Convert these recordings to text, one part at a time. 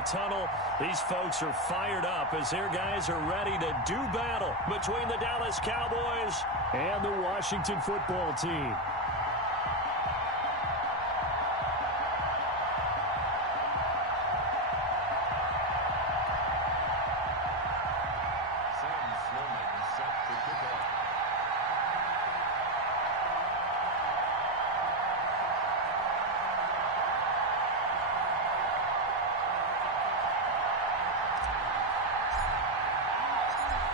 the tunnel. These folks are fired up as their guys are ready to do battle between the Dallas Cowboys and the Washington football team.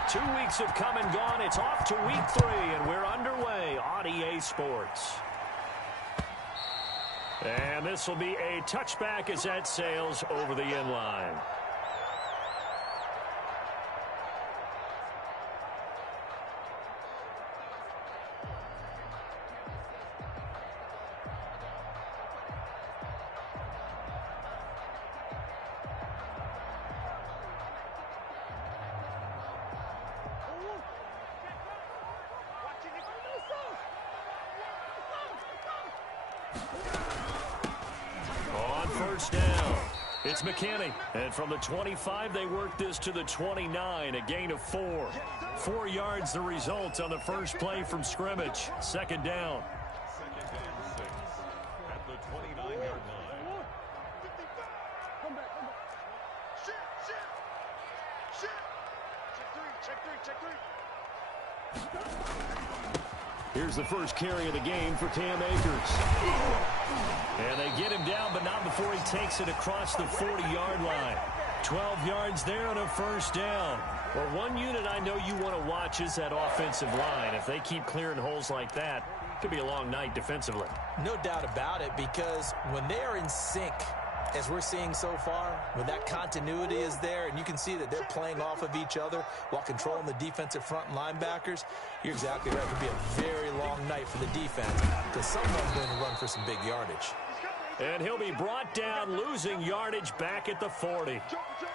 Two weeks have come and gone. It's off to week 3, and we're underway on EA Sports. And this will be a touchback as that sails over the end line. On first down, it's McKinney. And from the 25, they work this to the 29, a gain of 4. 4 yards the result on the first play from scrimmage. Second down. At the 29-yard line. Come back. Shit. Check three. Here's the first carry of the game for Cam Akers. And they get him down, but not before he takes it across the 40-yard line. 12 yards there and a first down. Well, one unit I know you want to watch is that offensive line. If they keep clearing holes like that, it could be a long night defensively. No doubt about it, because when they are in sync, as we're seeing so far, when that continuity is there and you can see that they're playing off of each other while controlling the defensive front linebackers, you're exactly right. It could be a very long night for the defense because someone's going to run for some big yardage. And he'll be brought down, losing yardage back at the 40.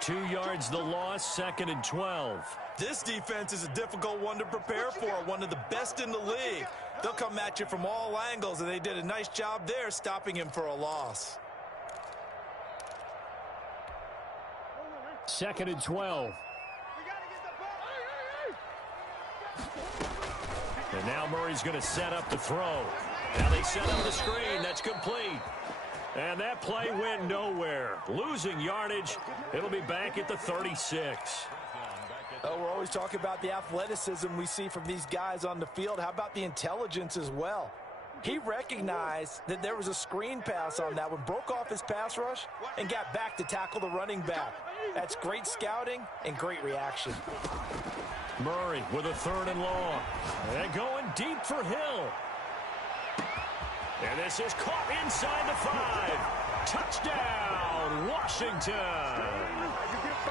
2 yards the loss, second and 12. This defense is a difficult one to prepare for, one of the best in the league. They'll come at you from all angles, and they did a nice job there stopping him for a loss. Second and 12. And now Murray's going to set up the throw. Now they set up the screen. That's complete. And that play went nowhere. Losing yardage. It'll be back at the 36. Oh, we're always talking about the athleticism we see from these guys on the field. How about the intelligence as well? He recognized that there was a screen pass on that one, broke off his pass rush, and got back to tackle the running back. That's great scouting and great reaction. Murray with a third and long. And going deep for Hill. And this is caught inside the 5. Touchdown, Washington.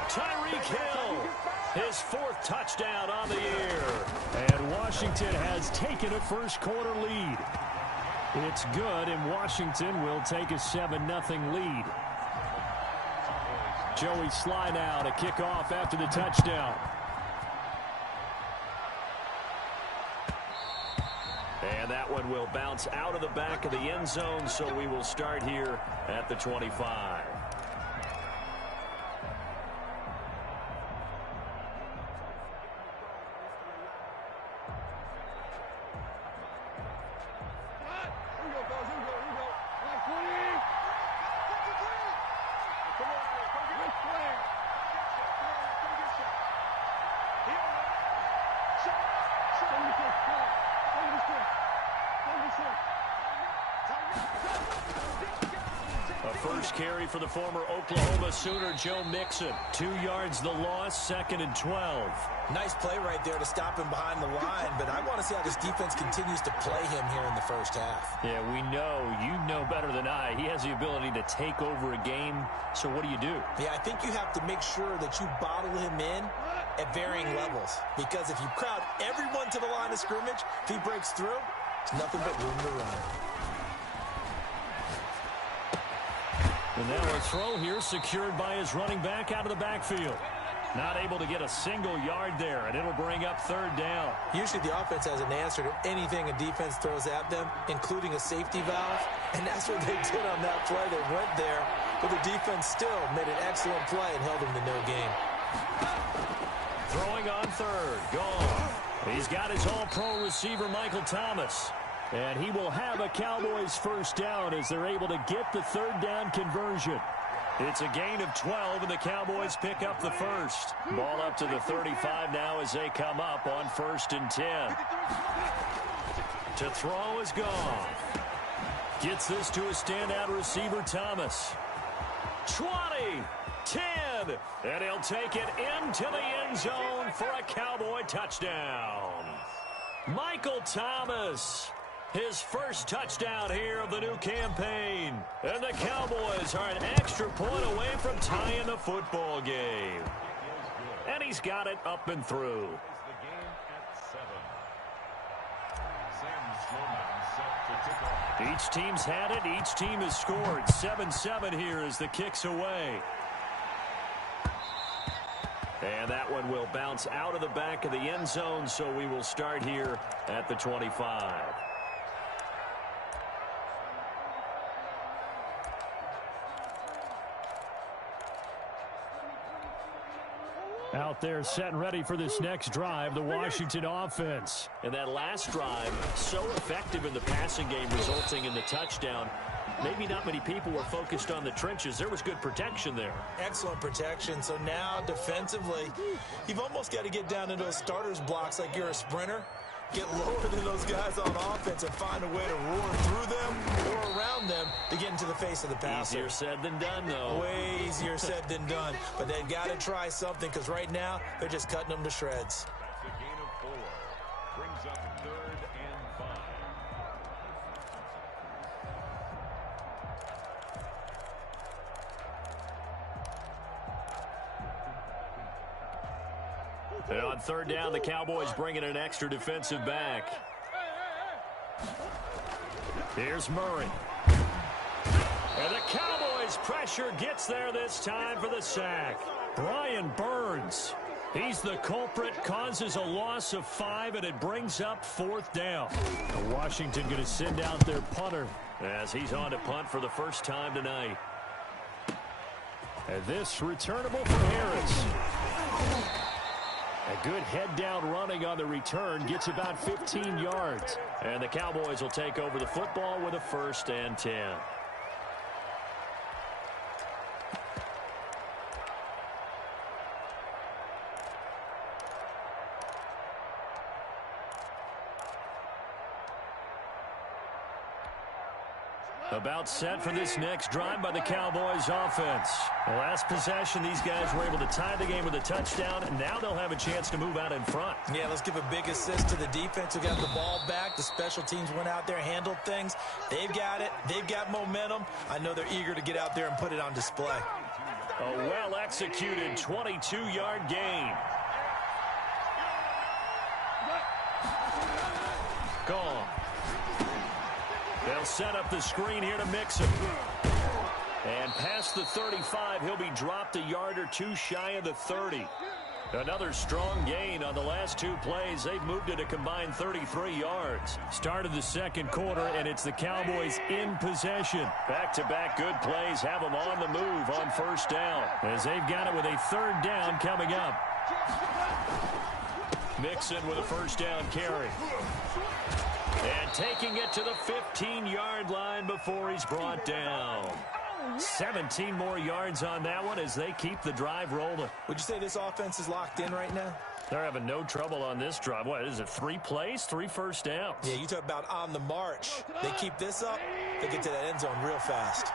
Tyreek Hill, his 4th touchdown on the year. And Washington has taken a first-quarter lead. It's good, and Washington will take a 7-0 lead. Joey Sly now to kick off after the touchdown. And that one will bounce out of the back of the end zone, so we will start here at the 25. Carry for the former Oklahoma Sooner, Joe Mixon. 2 yards the loss, second and 12. Nice play right there to stop him behind the line, but I want to see how this defense continues to play him here in the first half. Yeah, we know. You know better than I. He has the ability to take over a game, so what do you do? Yeah, I think you have to make sure that you bottle him in at varying levels, because if you crowd everyone to the line of scrimmage, if he breaks through, it's nothing but room to run. And now a throw here secured by his running back out of the backfield. Not able to get a single yard there, and it'll bring up third down. Usually the offense has an answer to anything a defense throws at them, including a safety valve. And that's what they did on that play. They went there, but the defense still made an excellent play and held him to no gain. Throwing on third. Gone. He's got his all-pro receiver, Michael Thomas. And he will have a Cowboys first down as they're able to get the third down conversion. It's a gain of 12, and the Cowboys pick up the first. Ball up to the 35 now as they come up on 1st and 10. To throw is gone. Gets this to a standout receiver, Thomas. 20, 10, and he'll take it into the end zone for a Cowboy touchdown. Michael Thomas, his first touchdown here of the new campaign. And the Cowboys are an extra point away from tying the football game. And he's got it up and through. Each team's had it. Each team has scored. 7-7 here as the kick's away. And that one will bounce out of the back of the end zone, so we will start here at the 25. Out there set and ready for this next drive, the Washington offense. And that last drive, so effective in the passing game, resulting in the touchdown. Maybe not many people were focused on the trenches. There was good protection there. Excellent protection. So now defensively, you've almost got to get down into those starters blocks like you're a sprinter. Get lower than those guys on offense and find a way to roar through them or around them to get into the face of the passer. Easier said than done, though. Way easier said than done. But they've got to try something because right now they're just cutting them to shreds. That's a gain of 4. Brings up 3rd and 5. And on 3rd down, the Cowboys bring in an extra defensive back. Here's Murray. And the Cowboys pressure gets there this time for the sack. Brian Burns. He's the culprit, causes a loss of 5, and it brings up 4th down. Washington going to send out their punter as he's on to punt for the first time tonight. And this returnable for Harris. A good head-down running on the return, gets about 15 yards. And the Cowboys will take over the football with a 1st and 10. About set for this next drive by the Cowboys offense. The last possession, these guys were able to tie the game with a touchdown, and now they'll have a chance to move out in front. Yeah, let's give a big assist to the defense who got the ball back. The special teams went out there, handled things. They've got it. They've got momentum. I know they're eager to get out there and put it on display. A well-executed 22-yard gain. Gone. They'll set up the screen here to mix him. And past the 35, he'll be dropped a yard or two shy of the 30. Another strong gain on the last 2 plays. They've moved it a combined 33 yards. Start of the 2nd quarter, and it's the Cowboys in possession. Back-to-back good plays have them on the move on 1st down, as they've got it with a 3rd down coming up. Mixon with a 1st down carry. And taking it to the 15-yard line before he's brought down. 17 more yards on that one as they keep the drive rolling. Would you say this offense is locked in right now? They're having no trouble on this drive. What is it, 3 plays, 3 first downs? Yeah, you talk about on the march. They keep this up, they get to that end zone real fast.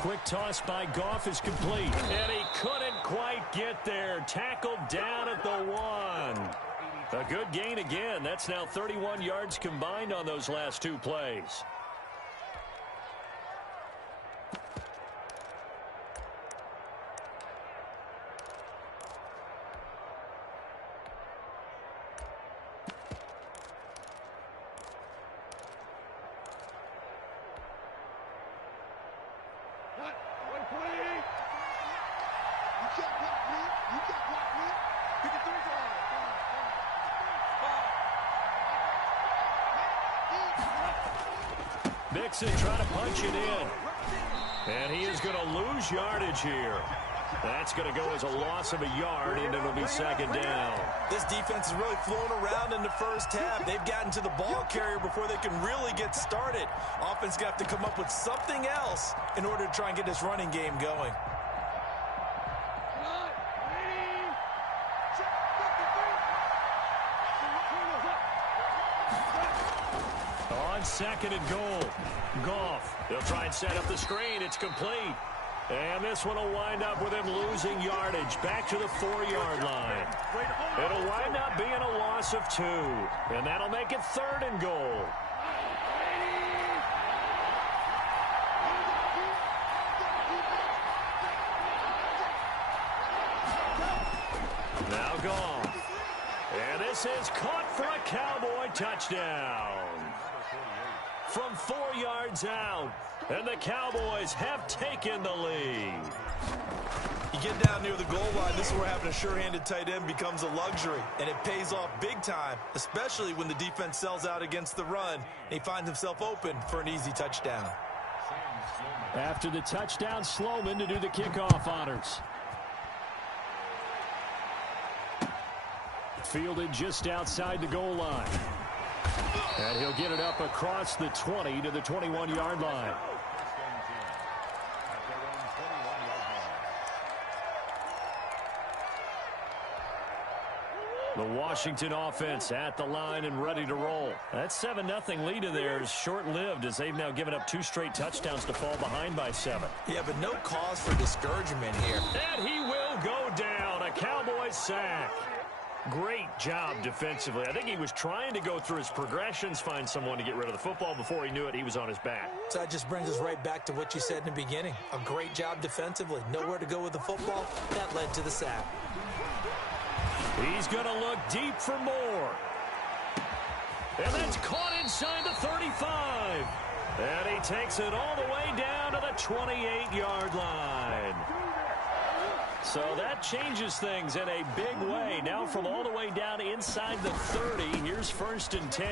Quick toss by Goff is complete. And he couldn't quite get there. Tackled down at the 1. A good gain again. That's now 31 yards combined on those last 2 plays. Mixon trying to punch it in. And he is going to lose yardage here. That's going to go as a loss of a yard, and it'll be second down. This defense is really flown around in the first half. They've gotten to the ball carrier before they can really get started. Offense going to have to come up with something else in order to try and get this running game going. On second and goal, Goff. They'll try and set up the screen. It's complete. And this one will wind up with him losing yardage back to the 4-yard line. It'll wind up being a loss of 2. And that'll make it third and goal. Now Goff. And this is caught for a Cowboy touchdown. From 4 yards out. And the Cowboys have taken the lead. You get down near the goal line, this is where having a sure-handed tight end becomes a luxury. And it pays off big time, especially when the defense sells out against the run. And he finds himself open for an easy touchdown. After the touchdown, Sloman to do the kickoff honors. Fielded just outside the goal line. And he'll get it up across the 20 to the 21-yard line. The Washington offense at the line and ready to roll. That 7-0 lead in there is short-lived as they've now given up 2 straight touchdowns to fall behind by 7. Yeah, but no cause for discouragement here. And he will go down. A Cowboys sack. Great job defensively. I think he was trying to go through his progressions, find someone to get rid of the football. Before he knew it, he was on his back. So that just brings us right back to what you said in the beginning. A great job defensively. Nowhere to go with the football. That led to the sack. He's going to look deep for more. And that's caught inside the 35. And he takes it all the way down to the 28-yard line. So that changes things in a big way. Now from all the way down inside the 30, here's 1st and 10.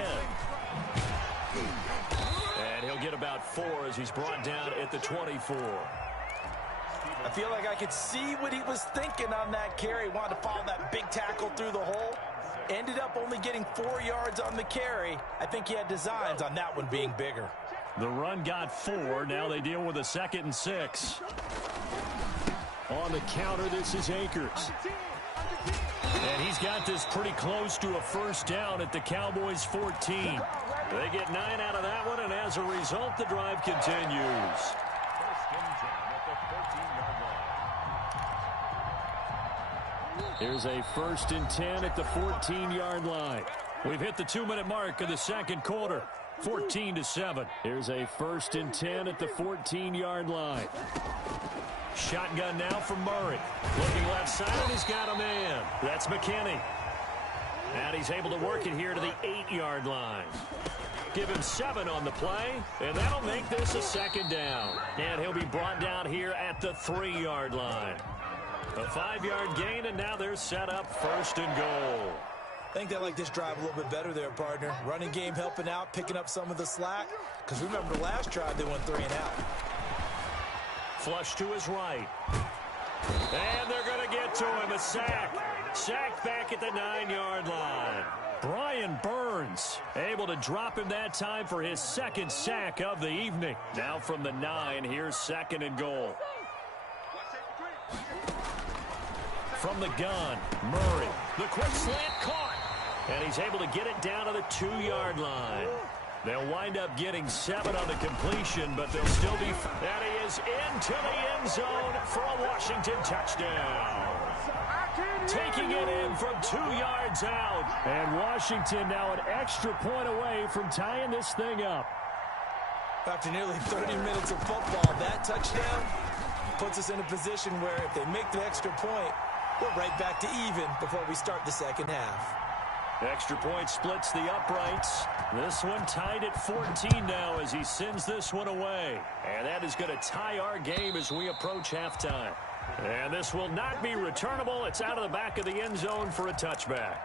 And he'll get about 4 as he's brought down at the 24. I feel like I could see what he was thinking on that carry. Wanted to follow that big tackle through the hole. Ended up only getting 4 yards on the carry. I think he had designs on that one being bigger. The run got 4. Now they deal with a 2nd and 6. On the counter, this is Akers. And he's got this pretty close to a 1st down at the Cowboys' 14. They get 9 out of that one, and as a result, the drive continues. Here's a 1st and 10 at the 14-yard line. We've hit the 2-minute mark of the second quarter. 14-7. Here's a 1st and 10 at the 14-yard line. Shotgun now from Murray. Looking left side, and he's got him in. That's McKinney. And he's able to work it here to the 8-yard line. Give him 7 on the play, and that'll make this a 2nd down. And he'll be brought down here at the 3-yard line. A 5-yard gain, and now they're set up 1st and goal. I think they like this drive a little bit better there, partner. Running game helping out, picking up some of the slack. Because remember, the last drive they went 3 and out. Flush to his right. And they're going to get to him. A sack. Sacked back at the 9-yard line. Brian Burns able to drop him that time for his 2nd sack of the evening. Now from the 9, here's 2nd and goal. From the gun, Murray. The quick slant caught. And he's able to get it down to the 2-yard line. They'll wind up getting 7 on the completion, but they'll still be... And he is into the end zone for a Washington touchdown. Taking it in from 2 yards out. And Washington now an extra point away from tying this thing up. After nearly 30 minutes of football, that touchdown puts us in a position where if they make the extra point, we're right back to even before we start the second half. Extra point splits the uprights. This one tied at 14 now as he sends this one away. And that is going to tie our game as we approach halftime. And this will not be returnable. It's out of the back of the end zone for a touchback.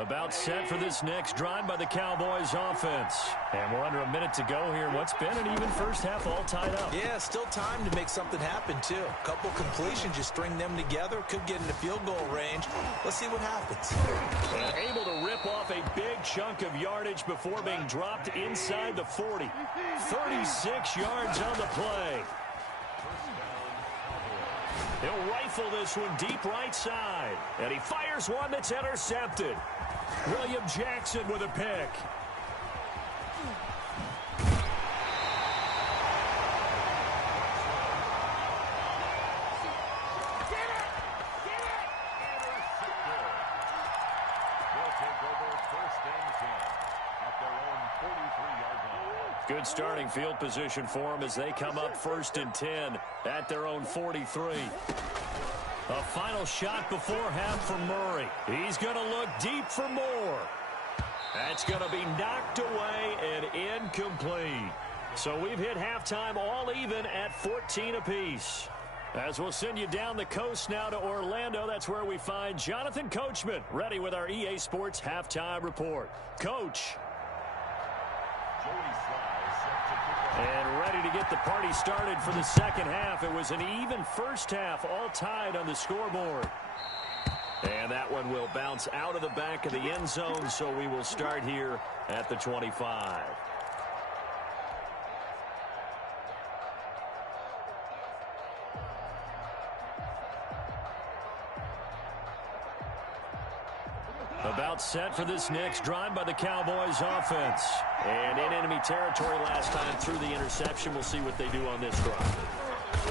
About set for this next drive by the Cowboys offense. And we're under a minute to go here. What's been an even first half, all tied up. Yeah, still time to make something happen, too. A couple completions, you string them together, could get into field goal range. Let's see what happens. And able to rip off a big chunk of yardage before being dropped inside the 40. 36 yards on the play. He'll rifle this one deep right side. And he fires one that's intercepted. William Jackson with a pick. Good starting field position for them as they come up 1st and 10 at their own 43. A final shot before half from Murray. He's going to look deep for more. That's going to be knocked away and incomplete. So we've hit halftime all even at 14 apiece. As we'll send you down the coast now to Orlando, that's where we find Jonathan Coachman ready with our EA Sports halftime report. Coach. And ready to get the party started for the second half. It was an even first half, all tied on the scoreboard. And that one will bounce out of the back of the end zone, so we will start here at the 25. About set for this next drive by the Cowboys offense. And in enemy territory last time through the interception. We'll see what they do on this drive.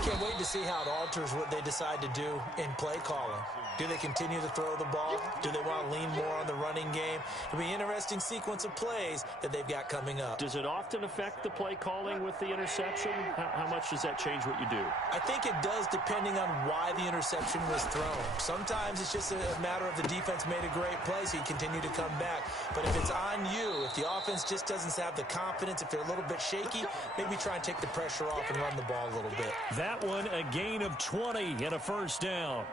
Can't wait to see how it alters what they decide to do in play calling. Do they continue to throw the ball? Do they want to lean more on the running game? It'll be an interesting sequence of plays that they've got coming up. Does it often affect the play calling with the interception? How much does that change what you do? I think it does, depending on why the interception was thrown. Sometimes it's just a matter of the defense made a great play, so you continue to come back. But if it's on you, if the offense just doesn't have the confidence, if they're a little bit shaky, maybe try and take the pressure off and run the ball a little bit. That one, a gain of 20 and a first down.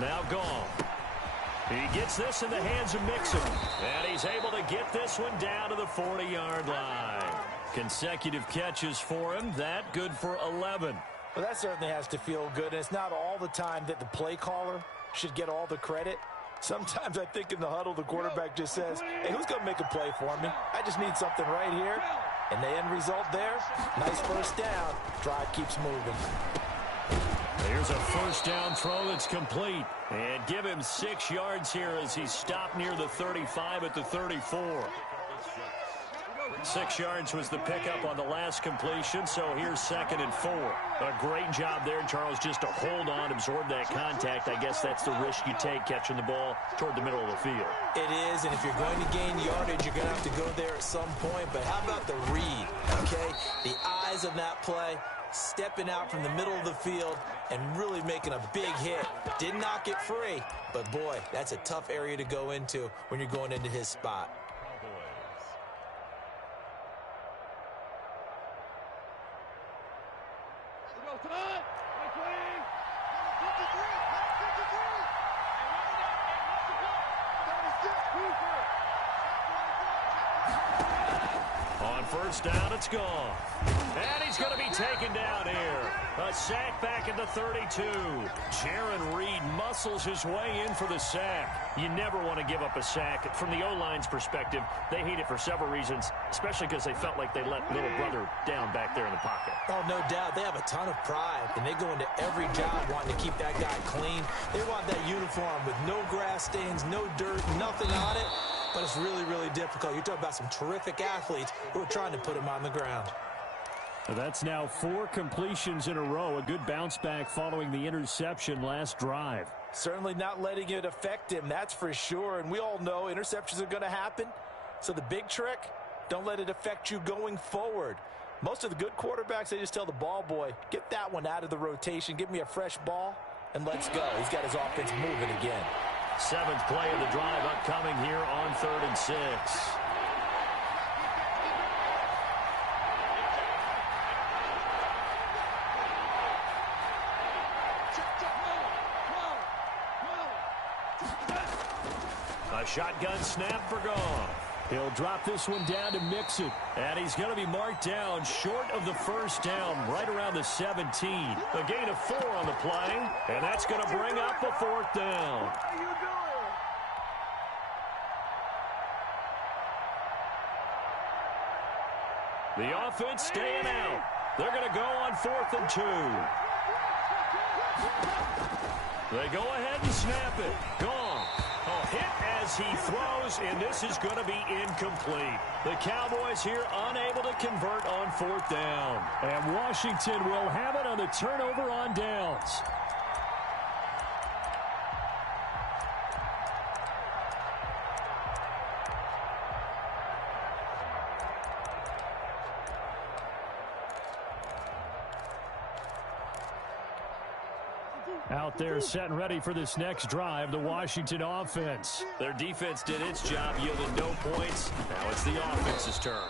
Now gone. He gets this in the hands of Mixon. And he's able to get this one down to the 40-yard line. Consecutive catches for him. That good for 11. Well, that certainly has to feel good. And it's not all the time that the play caller should get all the credit. Sometimes I think in the huddle, the quarterback just says, hey, who's going to make a play for me? I just need something right here. And the end result there, nice first down. Drive keeps moving. Here's a first down throw that's complete. And give him 6 yards here as he's stopped near the 35 at the 34. 6 yards was the pickup on the last completion, so here's 2nd and 4. A great job there, Charles, just to hold on, absorb that contact. I guess that's the risk you take catching the ball toward the middle of the field. It is, and if you're going to gain yardage, you're going to have to go there at some point. But how about the read, okay? The eyes of that play, stepping out from the middle of the field and really making a big hit. Didn't knock it free, but boy, that's a tough area to go into when you're going into his spot. On first down, it's gone. And he's going to be taken down here. A sack back at the 32. Jaron Reed muscles his way in for the sack. You never want to give up a sack. From the O-line's perspective, they hate it for several reasons, especially because they felt like they let little brother down back there in the pocket. Oh, no doubt. They have a ton of pride, and they go into every job wanting to keep that guy clean. They want that uniform with no grass stains, no dirt, nothing on it. But it's really, really difficult. You're talking about some terrific athletes who are trying to put him on the ground. That's now 4 completions in a row. A good bounce back following the interception last drive. Certainly not letting it affect him, that's for sure. And we all know interceptions are going to happen. So the big trick, don't let it affect you going forward. Most of the good quarterbacks, they just tell the ball boy, get that one out of the rotation. Give me a fresh ball. and let's go. He's got his offense moving again. 7th play of the drive upcoming here on 3rd and 6. A shotgun snap for Goff. He'll drop this one down to Mixon. And he's going to be marked down short of the first down, right around the 17. A gain of 4 on the play, and that's going to bring up a 4th down. The offense staying out. They're going to go on 4th and 2. They go ahead and snap it. Gone. A hit as he throws, and this is going to be incomplete. The Cowboys here unable to convert on 4th down. And Washington will have it on the turnover on downs. Out there set and ready for this next drive, the Washington offense. Their defense did its job, yielded no points. Now it's the offense's turn.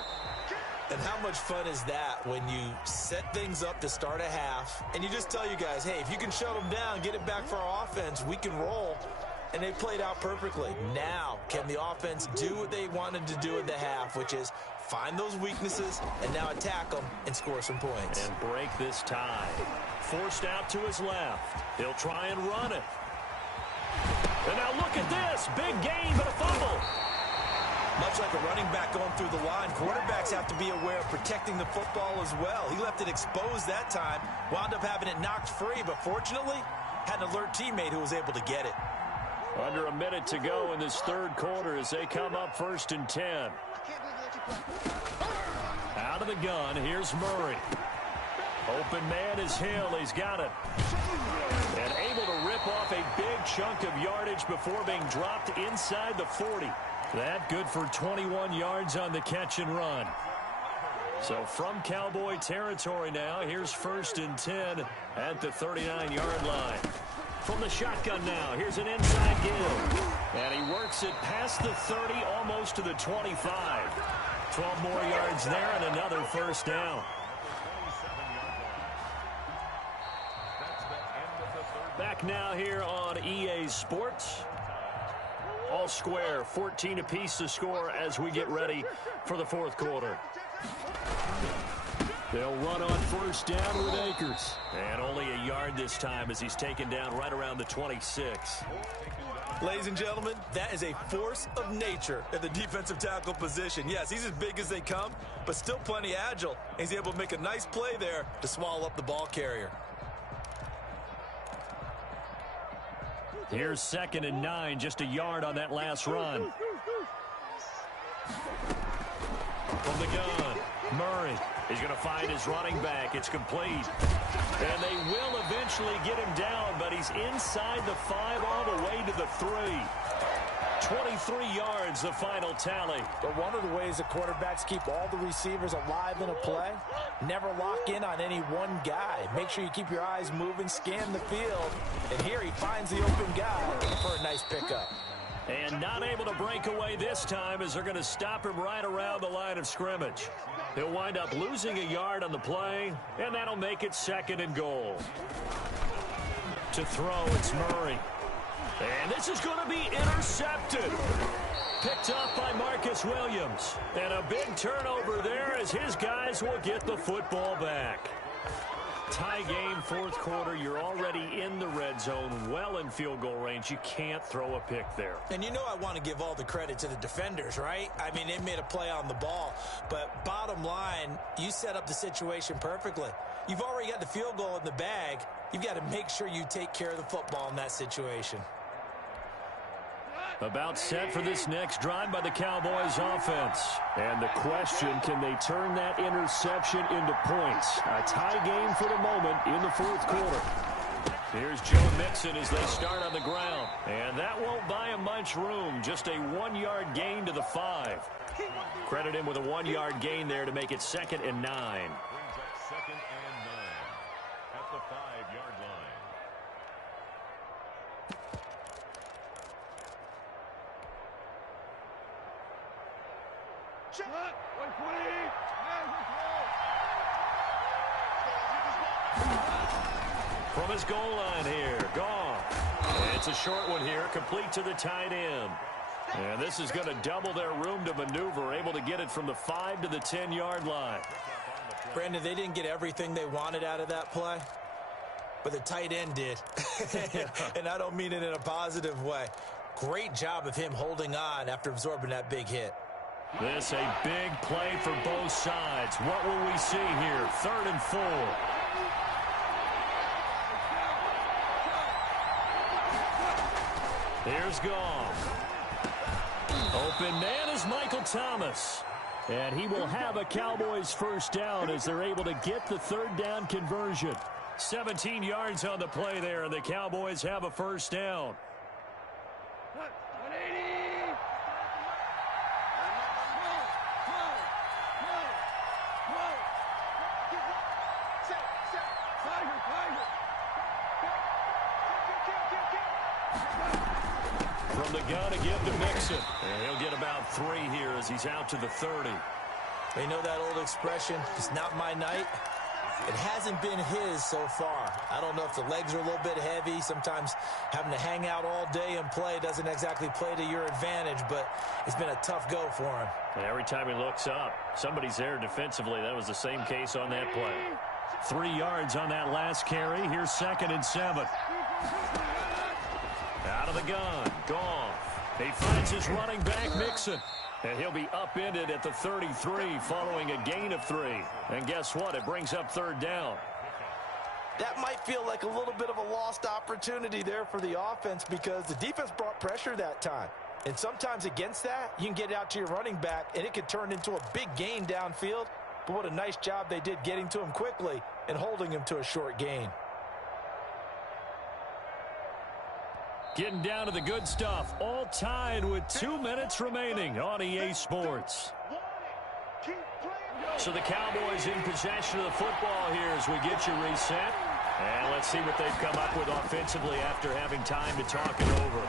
And how much fun is that when you set things up to start a half, and you just tell you guys, hey, if you can shut them down, get it back for our offense, we can roll. And they played out perfectly. Now, can the offense do what they wanted to do at the half, which is find those weaknesses and now attack them and score some points. And break this tie. Forced out to his left. He'll try and run it. And now look at this. Big gain, but a fumble. Much like a running back going through the line, quarterbacks have to be aware of protecting the football as well. He left it exposed that time, wound up having it knocked free, but fortunately, had an alert teammate who was able to get it. Under a minute to go in this 3rd quarter as they come up 1st and 10. Out of the gun, here's Murray. Open man is Hill. He's got it. And able to rip off a big chunk of yardage before being dropped inside the 40. That good for 21 yards on the catch and run. So from Cowboy territory now, here's 1st and 10 at the 39-yard line. From the shotgun now, here's an inside give. And he works it past the 30, almost to the 25. 12 more yards there and another 1st down. Back now here on EA Sports. All square, 14 apiece to score as we get ready for the 4th quarter. They'll run on 1st down with Akers. And only a yard this time as he's taken down right around the 26. Ladies and gentlemen, that is a force of nature at the defensive tackle position. Yes, he's as big as they come, but still plenty agile. He's able to make a nice play there to swallow up the ball carrier. Here's 2nd and 9, just a yard on that last run. From the gun, Murray. He's going to find his running back. It's complete. And they will eventually get him down, but he's inside the 5 all the way to the 3. 23 yards, the final tally. But one of the ways the quarterbacks keep all the receivers alive in a play, never lock in on any one guy. Make sure you keep your eyes moving, scan the field. And here he finds the open guy for a nice pickup. And not able to break away this time as they're going to stop him right around the line of scrimmage. He'll wind up losing a yard on the play, and that'll make it 2nd and goal. To throw, it's Murray. And this is going to be intercepted. Picked up by Marcus Williams. And a big turnover there as his guys will get the football back. Tie game, 4th quarter. You're already in the red zone, well in field goal range. You can't throw a pick there. And you know I want to give all the credit to the defenders, right? I mean, they made a play on the ball. But bottom line, you set up the situation perfectly. You've already got the field goal in the bag. You've got to make sure you take care of the football in that situation. About set for this next drive by the Cowboys offense. And the question, can they turn that interception into points? A tie game for the moment in the 4th quarter. Here's Joe Mixon as they start on the ground. And that won't buy him much room. Just a 1-yard gain to the 5. Credit him with a 1-yard gain there to make it 2nd and 9. Brings up 2nd and 9 at the 5-yard line. Check. 120. From his goal line here, Goff. And it's a short one here, complete to the tight end. And this is going to double their room to maneuver, able to get it from the 5 to the 10-yard line. Brandon, they didn't get everything they wanted out of that play, but the tight end did. And I don't mean it in a positive way. Great job of him holding on after absorbing that big hit. This a big play for both sides. What will we see here? 3rd and 4. Here's Goff. Open man is Michael Thomas. And he will have a Cowboys first down as they're able to get the 3rd down conversion. 17 yards on the play there, and the Cowboys have a first down. 180. From the gun again to Mixon. And he'll get about 3 here as he's out to the 30. They know that old expression, it's not my night. It hasn't been his so far. I don't know if the legs are a little bit heavy. Sometimes having to hang out all day and play doesn't exactly play to your advantage, but it's been a tough go for him. And every time he looks up, somebody's there defensively. That was the same case on that play. 3 yards on that last carry. Here's 2nd and 7. Out of the gun, Goff. He finds his running back, Mixon. And he'll be upended at the 33 following a gain of 3. And guess what? It brings up 3rd down. That might feel like a little bit of a lost opportunity there for the offense because the defense brought pressure that time. And sometimes against that, you can get out to your running back, and it could turn into a big gain downfield. But what a nice job they did getting to him quickly and holding him to a short gain. Getting down to the good stuff. All tied with 2 minutes remaining on EA Sports. So the Cowboys in possession of the football here as we get you reset. And let's see what they've come up with offensively after having time to talk it over.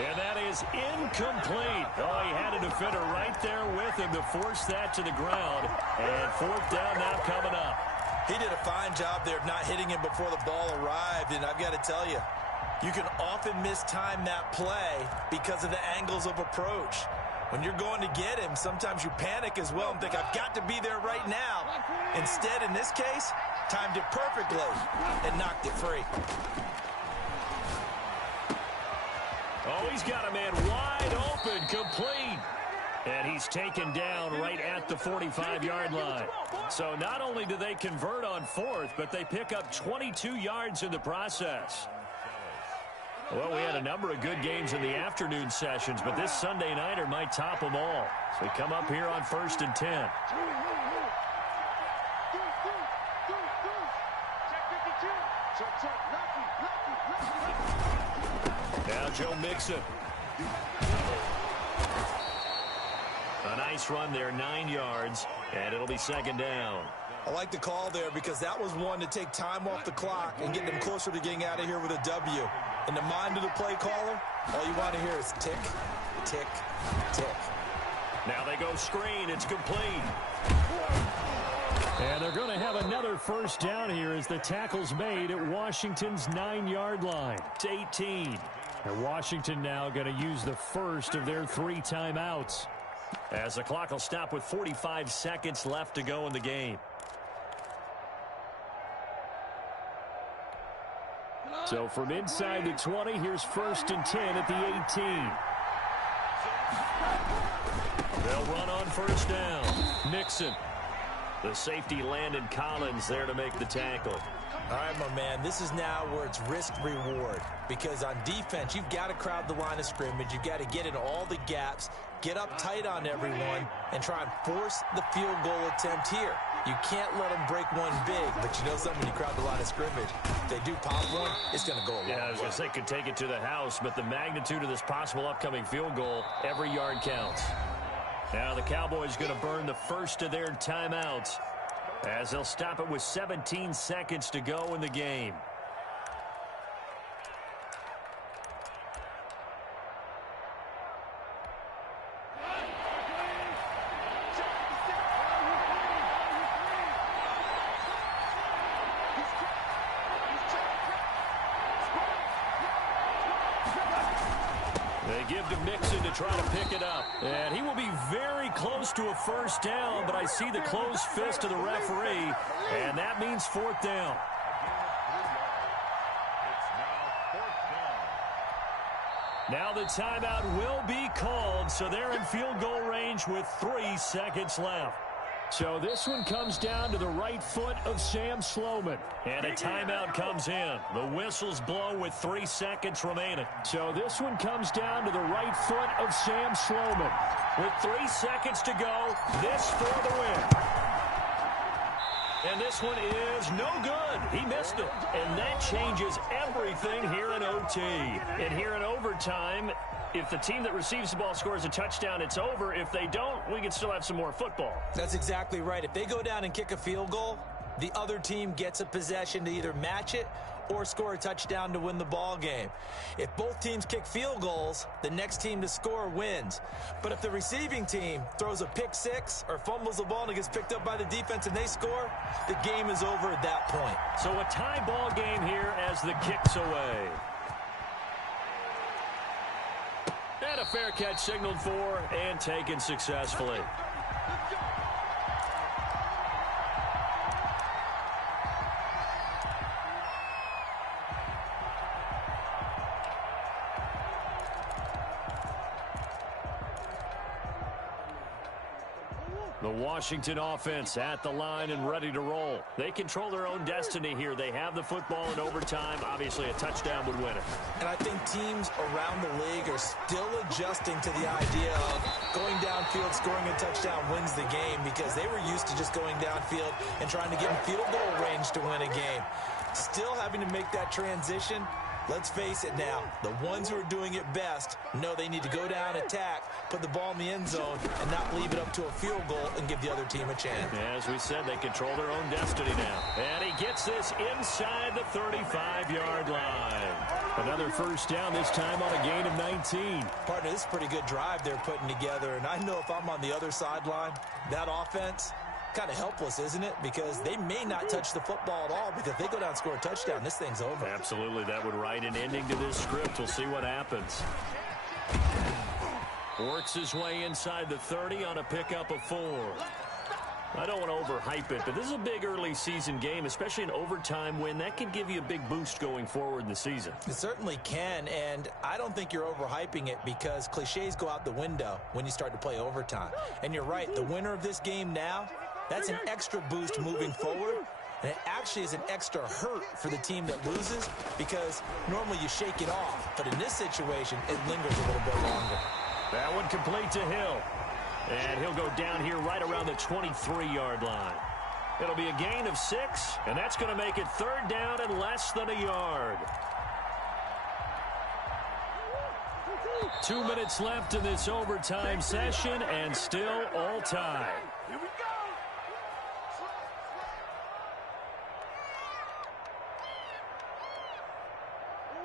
And that is incomplete. Oh, he had a defender right there with him to force that to the ground. And 4th down now coming up. He did a fine job there of not hitting him before the ball arrived. And I've got to tell you, you can often mistime that play because of the angles of approach. When you're going to get him, sometimes you panic as well and think, I've got to be there right now. Instead, in this case, timed it perfectly and knocked it free. Oh, he's got a man wide open, complete. And he's taken down right at the 45-yard line. So not only do they convert on 4th, but they pick up 22 yards in the process. Well, we had a number of good games in the afternoon sessions, but this Sunday nighter might top them all. So we come up here on 1st and 10. Now Joe Mixon. A nice run there, 9 yards, and it'll be 2nd down. I like the call there because that was one to take time off the clock and get them closer to getting out of here with a W. In the mind of the play caller, all you want to hear is tick, tick, tick. Now they go screen. It's complete. And they're going to have another first down here as the tackle's made at Washington's 9-yard line. It's 18. And Washington now going to use the first of their 3 timeouts as the clock will stop with 45 seconds left to go in the game. So from inside the 20, here's 1st and 10 at the 18. They'll run on 1st down. Nixon. The safety Landon Collins there to make the tackle. All right, my man, this is now where it's risk-reward. Because on defense, you've got to crowd the line of scrimmage. You've got to get in all the gaps, get up tight on everyone, and try and force the field goal attempt here. You can't let them break one big, but you know something, when you crowd the line of scrimmage, if they do pop one, it's going to go a long way. Yeah, I was going to say could take it to the house, but the magnitude of this possible upcoming field goal, every yard counts. Now the Cowboys going to burn the first of their timeouts as they'll stop it with 17 seconds to go in the game. give to Mixon to try to pick it up. And he will be very close to a first down, but I see the closed fist of the referee, and that means fourth down. Now the timeout will be called, so they're in field goal range with 3 seconds left. So this one comes down to the right foot of Sam Sloman. And a timeout comes in. The whistles blow with 3 seconds remaining. So this one comes down to the right foot of Sam Sloman. With 3 seconds to go, this for the win. And this one is no good. He missed it. And that changes everything here in OT. And here in overtime, if the team that receives the ball scores a touchdown, it's over. If they don't, we can still have some more football. That's exactly right. If they go down and kick a field goal, the other team gets a possession to either match it or score a touchdown to win the ball game. If both teams kick field goals, the next team to score wins. But if the receiving team throws a pick six or fumbles the ball and it gets picked up by the defense and they score, the game is over at that point. So a tie ball game here as the kick's away. And a fair catch signaled for and taken successfully. The Washington offense at the line and ready to roll. They control their own destiny here. They have the football in overtime. Obviously, a touchdown would win it. And I think teams around the league are still adjusting to the idea of going downfield, scoring a touchdown wins the game, because they were used to just going downfield and trying to get in field goal range to win a game. Still having to make that transition. Let's face it now, the ones who are doing it best know they need to go down, attack, put the ball in the end zone, and not leave it up to a field goal and give the other team a chance. Yeah, as we said, they control their own destiny now. And he gets this inside the 35-yard line. Another first down, this time on a gain of 19. Partner, this is a pretty good drive they're putting together, and I know if I'm on the other sideline, that offense, kind of helpless, isn't it? Because they may not touch the football at all, because if they go down and score a touchdown, this thing's over. Absolutely, that would write an ending to this script. We'll see what happens. Works his way inside the 30 on a pickup of 4. I don't want to overhype it, but this is a big early season game, especially an overtime win. That could give you a big boost going forward in the season. It certainly can, and I don't think you're overhyping it, because cliches go out the window when you start to play overtime. And you're right, the winner of this game now, that's an extra boost moving forward, and it actually is an extra hurt for the team that loses, because normally you shake it off, but in this situation, it lingers a little bit longer. That one complete to Hill, and he'll go down here right around the 23-yard line. It'll be a gain of 6, and that's going to make it third down and less than a yard. 2 minutes left in this overtime session, and still all tied.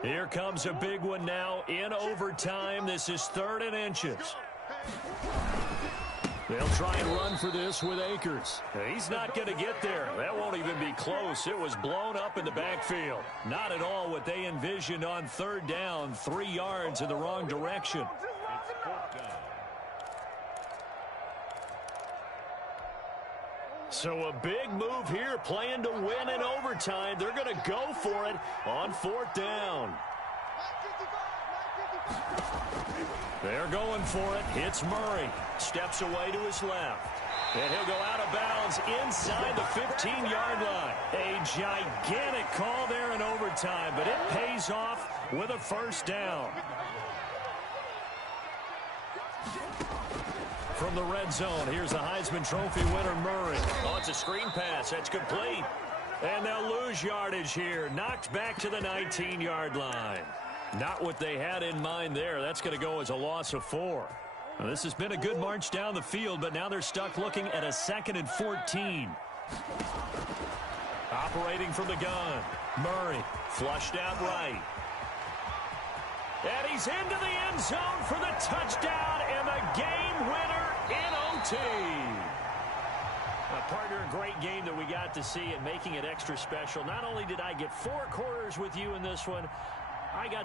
Here comes a big one now in overtime. This is 3rd and inches. They'll try and run for this with Akers. He's not going to get there. That won't even be close. It was blown up in the backfield. Not at all what they envisioned on 3rd down. 3 yards in the wrong direction. So a big move here, playing to win in overtime. They're going to go for it on 4th down. They're going for it. It's Murray. Steps away to his left. And he'll go out of bounds inside the 15-yard line. A gigantic call there in overtime, but it pays off with a first down. From the red zone, here's the Heisman Trophy winner, Murray. Oh, it's a screen pass. That's complete. And they'll lose yardage here. Knocked back to the 19-yard line. Not what they had in mind there. That's going to go as a loss of 4. Now, this has been a good march down the field, but now they're stuck looking at a 2nd and 14. Operating from the gun. Murray flushed out right. And he's into the end zone for the touchdown and the game winner in OT. Partner, a great game that we got to see and making it extra special. Not only did I get 4 quarters with you in this one, I got